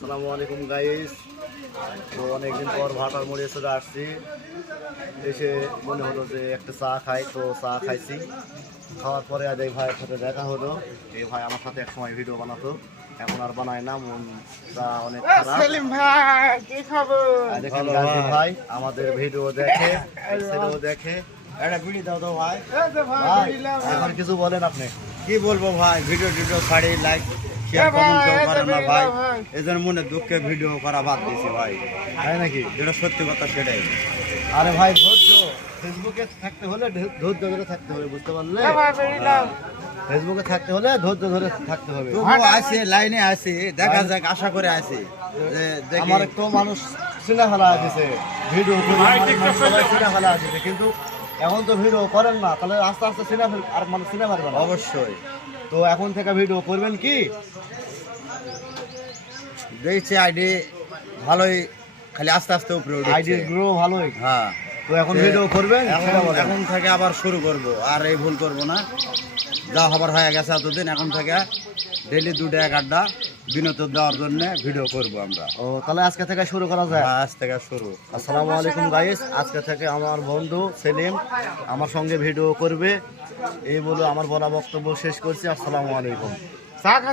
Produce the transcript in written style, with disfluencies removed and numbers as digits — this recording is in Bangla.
আসসালামু আলাইকুম গাইস। তো অনেকদিন পর ভাটার মোড়ে চলে আসছি। এসে মনে হলো যে একটা চা খাই, তো চা খাইছি। খাওয়ার পরে আজ এই ভাইয়ের সাথে দেখা হলো। এই ভাই আমার সাথে এক সময় ভিডিও বানাতো, এখন আর বানায় না, মনটা অনেক খারাপ। সেলিম ভাই কি খবর? আর দেখেন গাজী ভাই আমাদের ভিডিও দেখে, ছেলেও দেখে। একটা বিড়ি দাও তো ভাই। এই যে ভাই ভাই দিলাম। এখন কিছু বলেন আপনি। কি বলবো ভাই, ভিডিও টিডিও ছাড়ি লাইক শেয়ার এ ভাই, কমেন্ট কেউ এই করে যে না বিড়ি ভাই। দাও ভাই। এই জন্য মনে দুঃখে ভিডিও করা বাদ দিয়েছি ভাই। তাই নাকি? যেটা সত্যি কথা সেটাই। আরে ভাই ধৈর্য, ফেসবুকে থাকতে হলে ধৈর্য ধরে থাকতে হবে, বুঝতে পারলে? এ ভাই বিড়ি দাও। ফেসবুকে থাকতে হলে ধৈর্য ধরে থাকতে হবে। তবুও আছে, লাইনে আছে, দেখা যাক, আশা করে আছে যে দেখি। আমার একটু মানুষ চিনা ফেলা আছে, ভিডিও চিনা ফেলা আছে, কিন্তু এখন তো ভিডিও করেন না, তাহলে আস্তে আস্তে চিনা ফেল আর মানুষ চিনা পারবে না। অবশ্যই তো এখন থেকে ভিডিও করবেন কি? দেখছি আইডি ভালোই, খালি আস্তে আস্তে উপরে আইডি উঠছে। গ্রো ভালোই। হ্যাঁ, তো এখন ভিডিও করবেন সেটা বলেন। এখন থেকে আবার শুরু করব, আর এই ভুল করব না। যা হবার হয়ে গেছে এতদিন, এখন থেকে ডেইলি 2টা 1 আড্ডা বিনোদন দেওয়ার জন্য ভিডিও করব আমরা। ও তাহলে আজকে থেকে শুরু করা যায়। আজ থেকে শুরু। আসসালামু আলাইকুম গাইস। আজকে থেকে আমার বন্ধু সেলিম আমার সঙ্গে ভিডিও করবে, এই বলে আমার বলা বক্তব্য শেষ করছি। আসসালামু আলাইকুম। চা খা